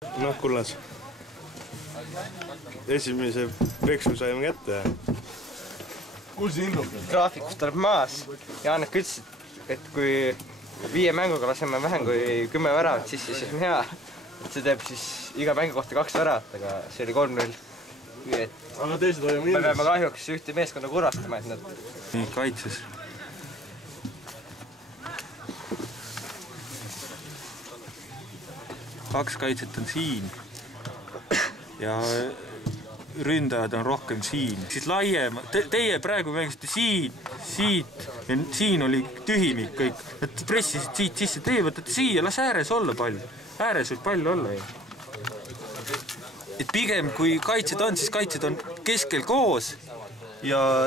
Noh, kullas. Esimese peksu saime kätte. Kuulsi Indruk? Graafikus tuleb maas. Jaanek ütles, et kui 5 mänguga laseme vähem kui 10 väravat sisse, siis on hea. Et see teeb siis iga mängu kohta 2 väravat, aga see oli 3-0. Aga teised hoiame me peame kahjuks ühte meeskonna kurastama, et nad... Nii, kaitses. Kaks kaitset on siin ja ründajad on rohkem siin. Siis laiem, teie praegu mängisite siin, siit ja siin oli tühimik kõik. Nad pressisid siit sisse, teie võtate siia, las ääres olla pall. Ääres võib pall olla ju. Et pigem kui kaitsed on, siis kaitsed on keskel koos ja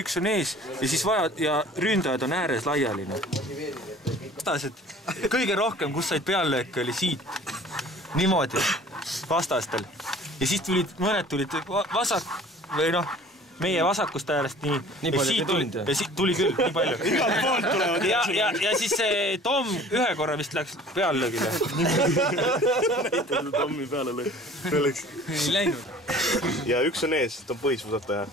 üks on ees ja siis ja ründajad on ääres laialine. Kõige rohkem, kus said peallööke, oli siit. Niimoodi, vastastel. Ja siis mõned tulid vasak, või noh, meie vasakust äärest nii. Nii palju ei tulnud. Ja siit tuli küll, nii palju. Igalt poolt tulevad. Ja siis see Tom ühe korra vist läks peallöögile. Näitada Tommi peale lõi. Ei läinud. Ja üks on ees, ta on põhissuusataja.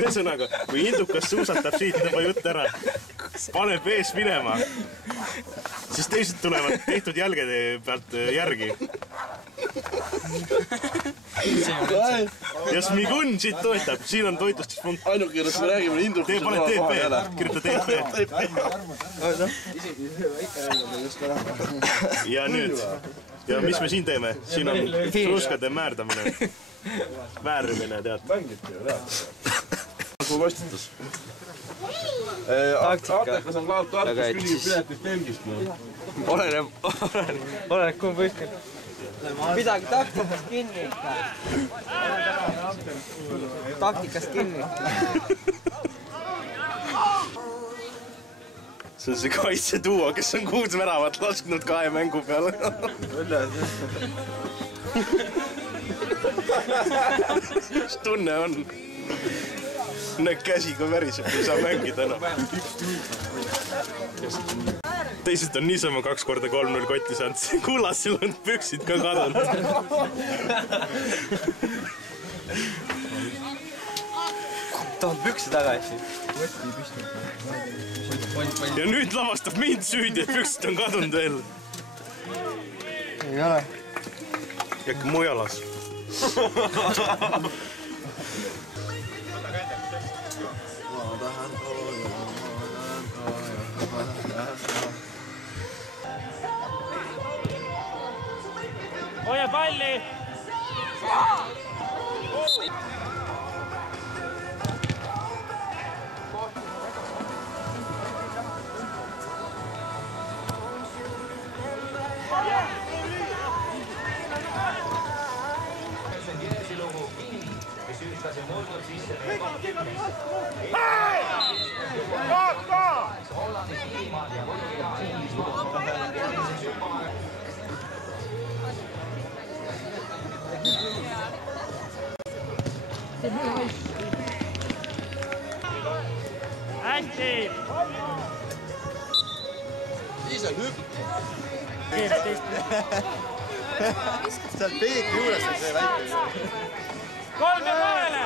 Ühesõnaga, kui Indukas suusatab siit, tõmba jutt ära. Paneb ees minema. Siis teised tulevad tehtud jälgede pealt järgi. Ja Smigun siit toetab. Siin on toitlustuspunkt. Ainuke, kes me räägime Indrukuse pane TP. Kirjuta TP. Ja nüüd. Ja mis me siin teeme? Siin on truuskade määrdamine. Määrimine, tead. Mängiti ju, tead. Kui vastitas. Artekas on klaatu Artekas küsib piletit Belgist. Oleneb kumb võistkond. Midagi taktikast kinni ikka. Taktikast kinni. See on see kaitsetuua, kes on 6 väravat lasknud 2 mängu peale. Mis tunne on? Näed käsiga väriseb, ei saa mängida enam. Teised on niisama 2 korda 3-0 kotti saanud. Kullasel on püksid ka kadunud. Tahad pükse tagasi? Ja nüüd lavastab mind süüdi, et püksid on kadunud veel. Ei ole. Jäkki mu jalas. Hoia palli! Hästi! Siis on hüpp. Seal peegli juures on see väike. 3 vahele!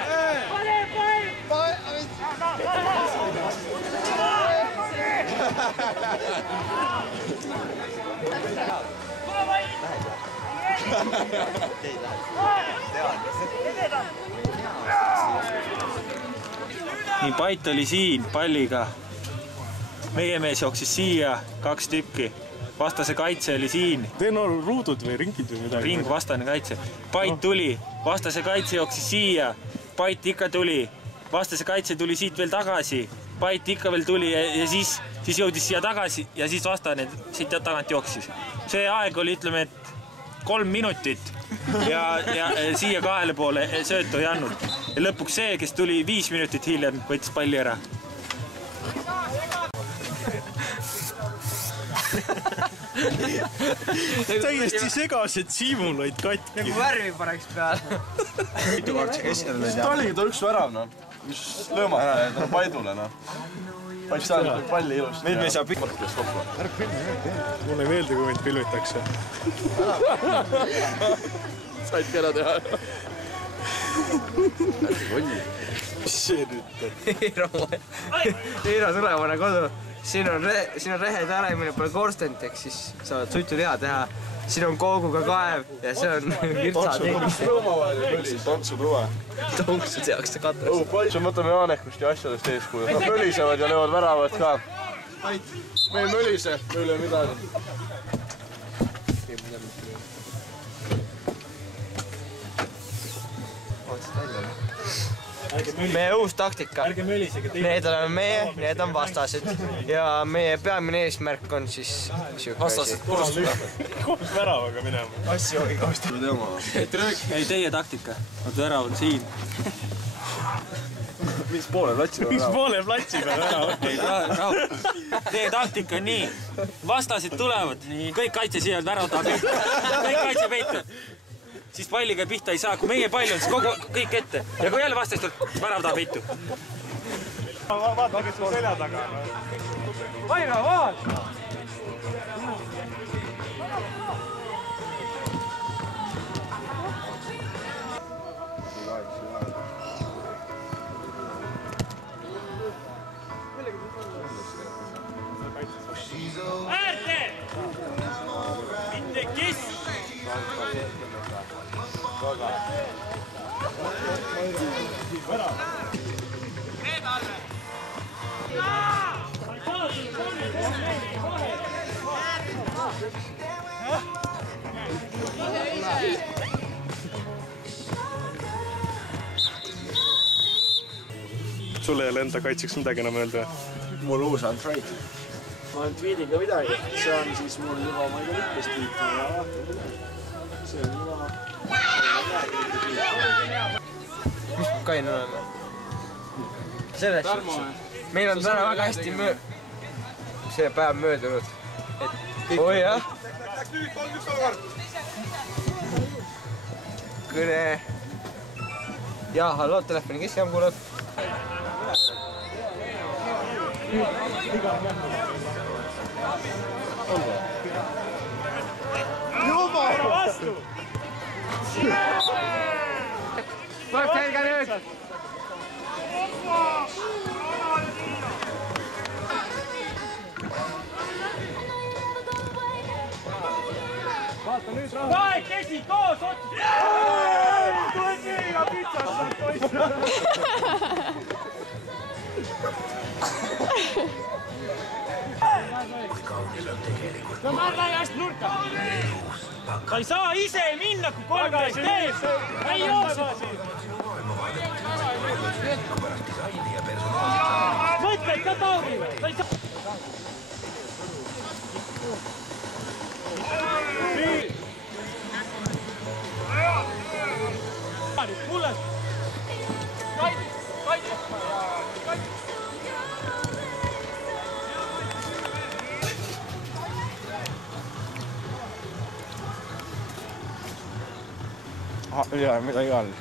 Nii, Pait oli siin palliga. Meie mees jooksis siia 2 tükki. Vastase kaitse oli siin. Teil on ruudud või ringid või midagi? Ring vastane kaitse. Pait tuli. Vastase kaitse jooksis siia. Pait ikka tuli. Vastase kaitse tuli siit veel tagasi. Pait ikka veel tuli ja siis jõudis siia tagasi ja siis vastane siit tagant jooksis. See aeg oli, ütleme, et 3 minutit ja siia 2 poole söötu ei andnud. Ja lõpuks see, kes tuli 5 minutit hiljem, võttis palli ära. Täiesti segased siimuloid katki. Nagu värvi paneks peale. Mitu kord see keskele lõid? Ta oligi ta üks värav, noh. Mis löömata ja ta on Paidule, noh. paistab palli ilusti. Nüüd me ei saa Mulle ei meeldi, kui mind pilvitakse. Saidki ära teha. Mis see nüüd on? Eero Tulevane kodu. Siin on rehede alemine pole korstent, ehk siis saad suitsuliha teha. Siin on kooguga kaev ja see on virtsad. Tantsutuve. Tonksu tehakse katras. See võtame Jaanekust ja asjadest eeskuju. Nad mölisevad ja löövad väravad ka. Me ei mölise, me üle midagi. Meie uus taktika. Need oleme meie, need on vastased. Ja meie peamine eesmärk on siis vastased korrustada. Koos väravaga minema. Assi oli kausti. ei, teie taktika. Nad väravad siin. Mis poole platsi peal väravad? Poole platsi peal väravad. Teie taktika on nii. Vastased tulevad. Kõik kaitse siia väravad taha peitu. Kõik kaitse peitu. Siis palliga pihta ei saa, kui meie pall on, siis kõik ette. Ja kui jälle vastast tuleb, värav taha peitu. Vaata, kes on selja taga. Vaira, vaat! Äärde! Mitte kiss! Sulle ei ole enda kaitseks midagi enam öelda? Mul uus on trade. Ma olen tweediga midagi. See on siis mul juba, ma ei tea mitmest tweeti. Ja vaata midagi. See on juba... Mis kain oleme? Selles suhtes. Meil on täna väga hästi see päev möödunud. Oi jah. Kõne. Jaa, halloo, telefoni, kes jääb kuuleb? Juba vastu! Tuleb selga nüüd! Kaeg kesi koos otsus! Tule nii ja pitsast saad toistu! No ma laiast nurka! Sa ei saa ise minna, kui 13 teeb! Ei jooksu! Mõtleid ka Taurile! Sa ei saa... Mulle! Kaidi! Kaidi! Jaa, mida iganes.